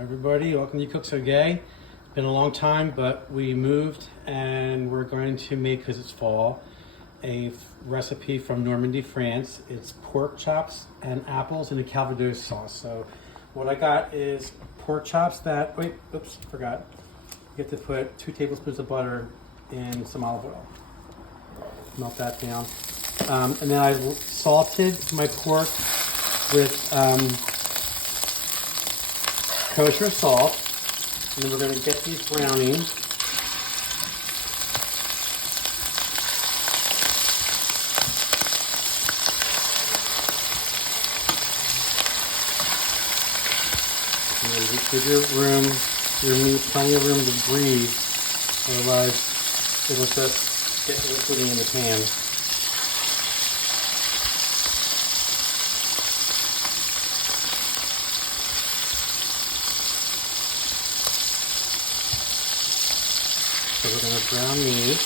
Everybody, welcome to You Cook So Gay. Been a long time, but we moved and we're going to make, because it's fall, a recipe from Normandy, France. It's pork chops and apples in a calvados sauce. So what I got is pork chops that, forgot. You have to put 2 tablespoons of butter in some olive oil. Melt that down. And then I salted my pork with kosher salt, and then we're going to get these browning. And then you give your meat plenty of room to breathe, otherwise it'll just get liquidy in the pan. So we're going to brown meat.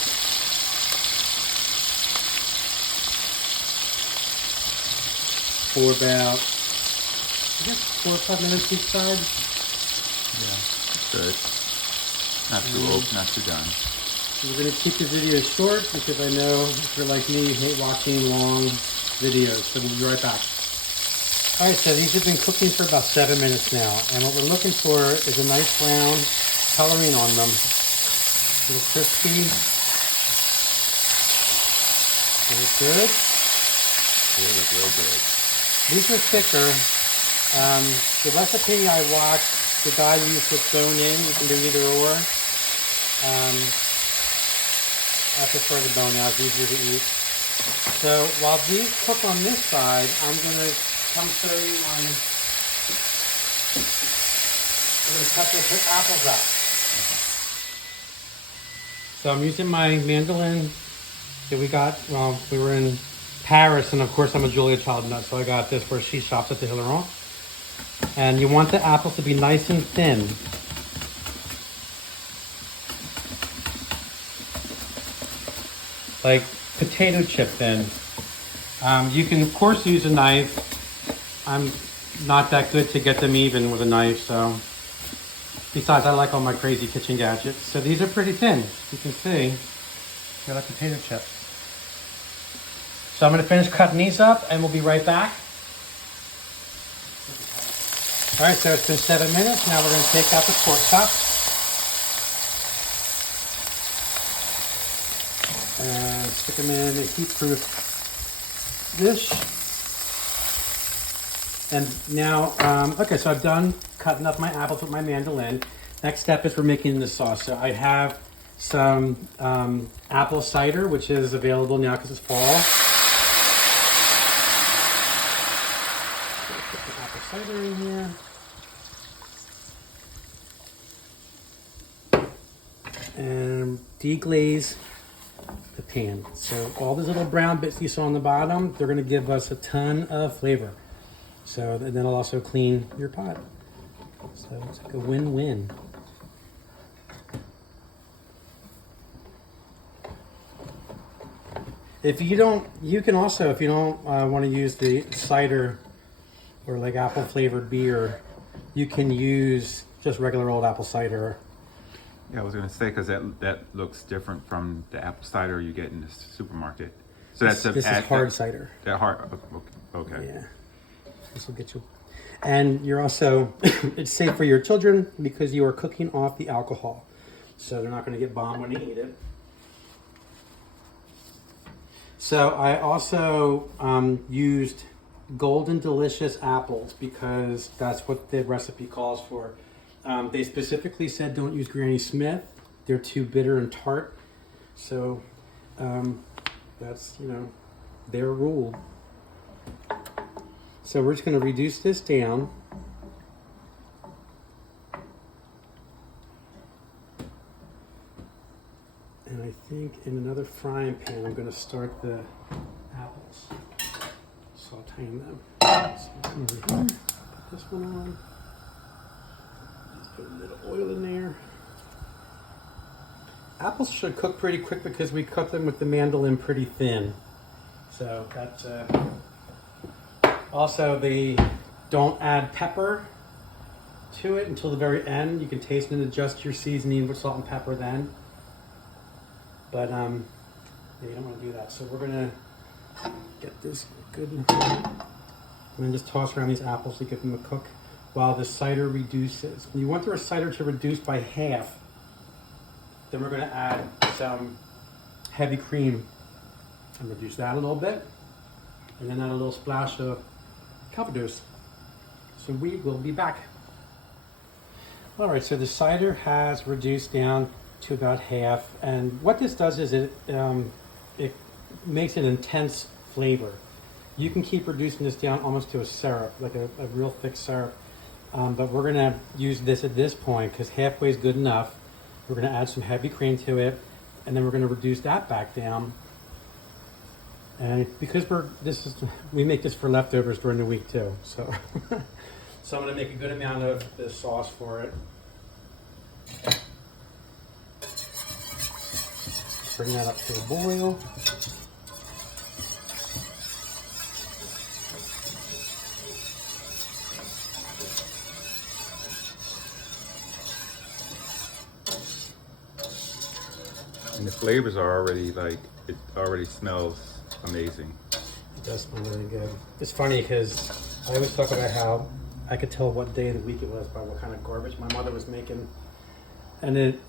For about, I guess, 4 or 5 minutes each side. Yeah, good. Not too old, not too done. We're going to keep the video short because I know if you're like me, you hate watching long videos. So we'll be right back. Alright, so these have been cooking for about 7 minutes now. And what we're looking for is a nice brown coloring on them. A little crispy. Very good. They look real good. These are thicker. The recipe I watched, the guy used with bone in. You can do either or. I prefer the bone out. It's easier to eat. So while these cook on this side, I'm going to come show you I'm going to cut the apples out. So I'm using my mandolin that we got while we were in Paris, and of course I'm a Julia Child nut, so I got this where she shops at the Hilaron. And you want the apples to be nice and thin. Like potato chip thin. You can of course use a knife. I'm not that good to get them even with a knife, so. Besides, I like all my crazy kitchen gadgets. So these are pretty thin, you can see. They're like potato chips. So I'm gonna finish cutting these up and we'll be right back. All right, so it's been 7 minutes. Now we're gonna take out the pork chops. And stick them in a heat-proof dish. And now, okay, so I've done cutting up my apples with my mandolin. Next step is we're making the sauce. So I have some apple cider, which is available now because it's fall. Put the apple cider in here. And deglaze the pan. So all these little brown bits you saw on the bottom, they're gonna give us a ton of flavor. So then it'll also clean your pot. So it's like a win-win. If you don't, you can also, if you don't want to use the cider or like apple flavored beer, you can use just regular old apple cider. Yeah, I was going to say, because that looks different from the apple cider you get in the supermarket. So this is hard cider. That hard, okay. Yeah. This will get you. And you're also, it's safe for your children because you are cooking off the alcohol. So they're not going to get bombed when they eat it. So I also used Golden Delicious apples because that's what the recipe calls for. They specifically said don't use Granny Smith. They're too bitter and tart. So that's, their rule. So we're just going to reduce this down. And I think in another frying pan, I'm going to start the apples, sauteing them. So put this one on. Let's put a little oil in there. Apples should cook pretty quick because we cut them with the mandolin pretty thin. So that's also, they don't add pepper to it until the very end. You can taste and adjust your seasoning with salt and pepper then. But yeah, you don't want to do that. So we're gonna get this good and then just toss around these apples to give them a cook while the cider reduces. When you want the cider to reduce by half, then we're gonna add some heavy cream and reduce that a little bit. And then add a little splash of Calvados. So we will be back. All right, so the cider has reduced down to about half. And what this does is it makes an intense flavor. You can keep reducing this down almost to a syrup, like a real thick syrup. But we're gonna use this at this point because halfway is good enough. We're gonna add some heavy cream to it, and then we're gonna reduce that back down. And because we make this for leftovers during the week too, so so I'm gonna make a good amount of the sauce for it. Bring that up to a boil. And the flavors are already like, it already smells amazing. It does smell really good. It's funny because I always talk about how I could tell what day of the week it was by what kind of garbage my mother was making. And it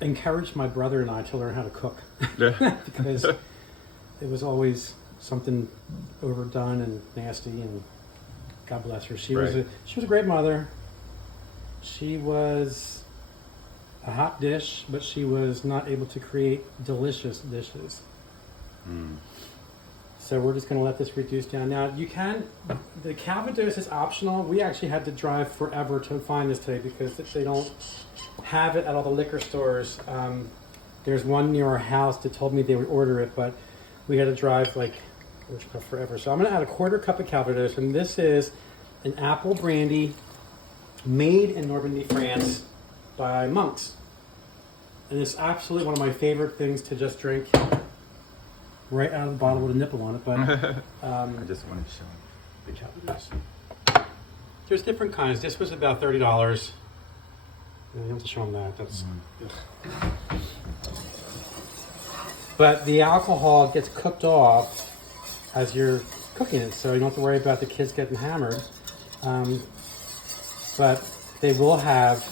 encouraged my brother and I to learn how to cook. Because it was always something overdone and nasty, and God bless her. She was a great mother. She was a hot dish, but she was not able to create delicious dishes. So we're just going to let this reduce down. Now the Calvados is optional. We actually had to drive forever to find this today because they don't have it at all the liquor stores. There's one near our house that told me they would order it, but we had to drive forever. So I'm going to add a quarter cup of Calvados, and this is an apple brandy made in Normandy, France by monks. And it's absolutely one of my favorite things to just drink right out of the bottle with a nipple on it. But I just wanted to show the Calvados. There's different kinds. This was about $30. You have to show them that. That's. But the alcohol gets cooked off as you're cooking it, so you don't have to worry about the kids getting hammered. But they will have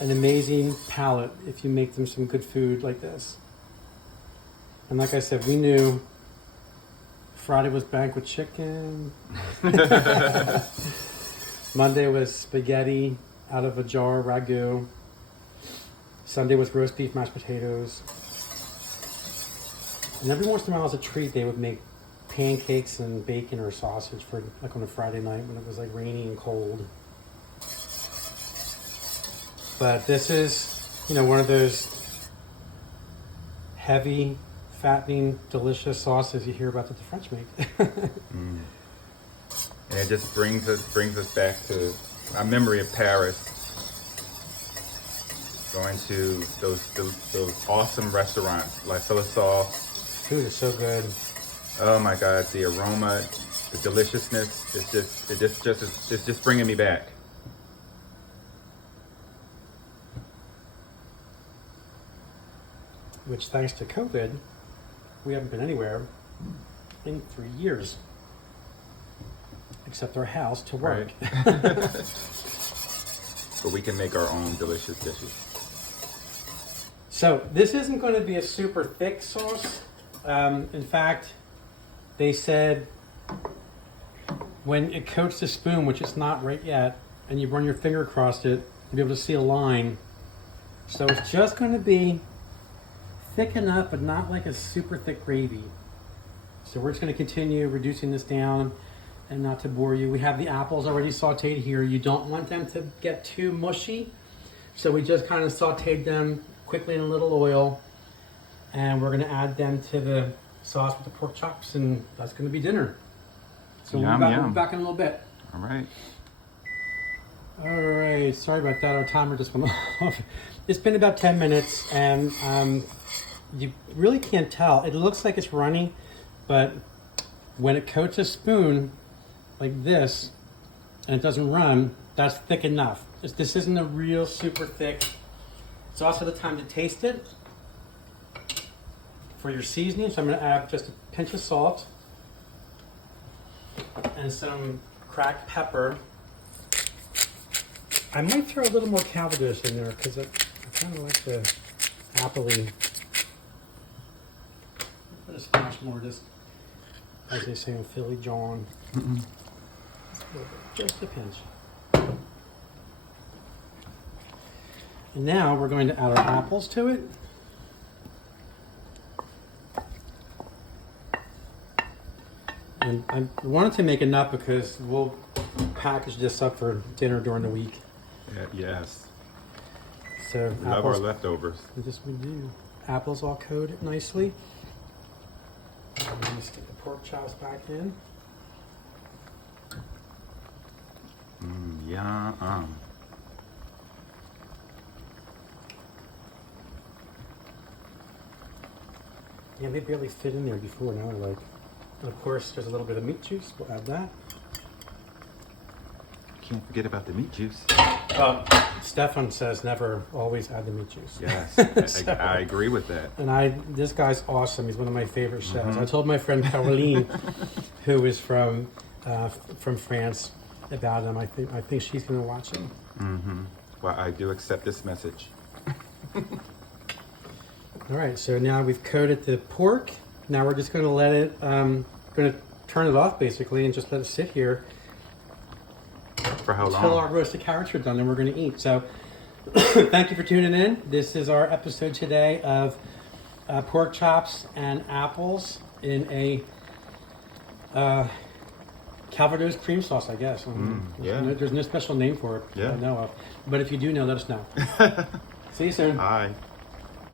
an amazing palate if you make them some good food like this. And like I said, we knew Friday was banquet chicken. Monday was spaghetti out of a jar, ragu. Sunday was roast beef, mashed potatoes. And every once in a while as a treat, they would make pancakes and bacon or sausage for like on a Friday night when it was like rainy and cold. But this is, one of those heavy, fattening, delicious sauces you hear about that the French make. And it just brings us back to our memory of Paris. Going to those awesome restaurants like Philosophe. Food is so good. Oh my God, the aroma, the deliciousness, it's just bringing me back. Which, thanks to COVID, we haven't been anywhere in 3 years. Except our house to work. Right. But we can make our own delicious dishes. So this isn't going to be a super thick sauce. In fact, they said when it coats the spoon, which it's not right yet, and you run your finger across it, you'll be able to see a line. So it's just going to be thick enough, but not like a super thick gravy. So we're just going to continue reducing this down. And not to bore you, we have the apples already sauteed here. You don't want them to get too mushy. So we just kind of sauteed them quickly in a little oil. And we're going to add them to the sauce with the pork chops, and that's going to be dinner. So we'll be back in a little bit. All right. All right, sorry about that. Our timer just went off. It's been about 10 minutes, and you really can't tell. It looks like it's runny, but when it coats a spoon like this, and it doesn't run, that's thick enough. This isn't a real super thick. It's also the time to taste it. For your seasoning, so I'm going to add just a pinch of salt and some cracked pepper. I might throw a little more Calvados in there because I kind of like the appley. Put a splash more of this, as they say in Philly, John. Just a pinch. And now we're going to add our apples to it. And I wanted to make enough because we'll package this up for dinner during the week. Yes. So We love our leftovers. This we do. Apples all coated nicely. Let's get the pork chops back in. Yum. Yeah, they barely fit in there before. Now they're like, and of course, there's a little bit of meat juice. We'll add that. Can't forget about the meat juice. Stefan says never always add the meat juice. Yes, I agree with that. And this guy's awesome. He's one of my favorite chefs. I told my friend Caroline, who is from France, about him. I think she's going to watch him. Well, I do accept this message. All right, so now we've coated the pork. Now we're just going to let it, going to turn it off basically and just let it sit here. For how Until long? our roasted carrots are done and we're going to eat. So thank you for tuning in. This is our episode today of pork chops and apples in a Calvados cream sauce, I guess. Yeah. There's no special name for it that I know of. But if you do know, let us know. See you soon. Bye.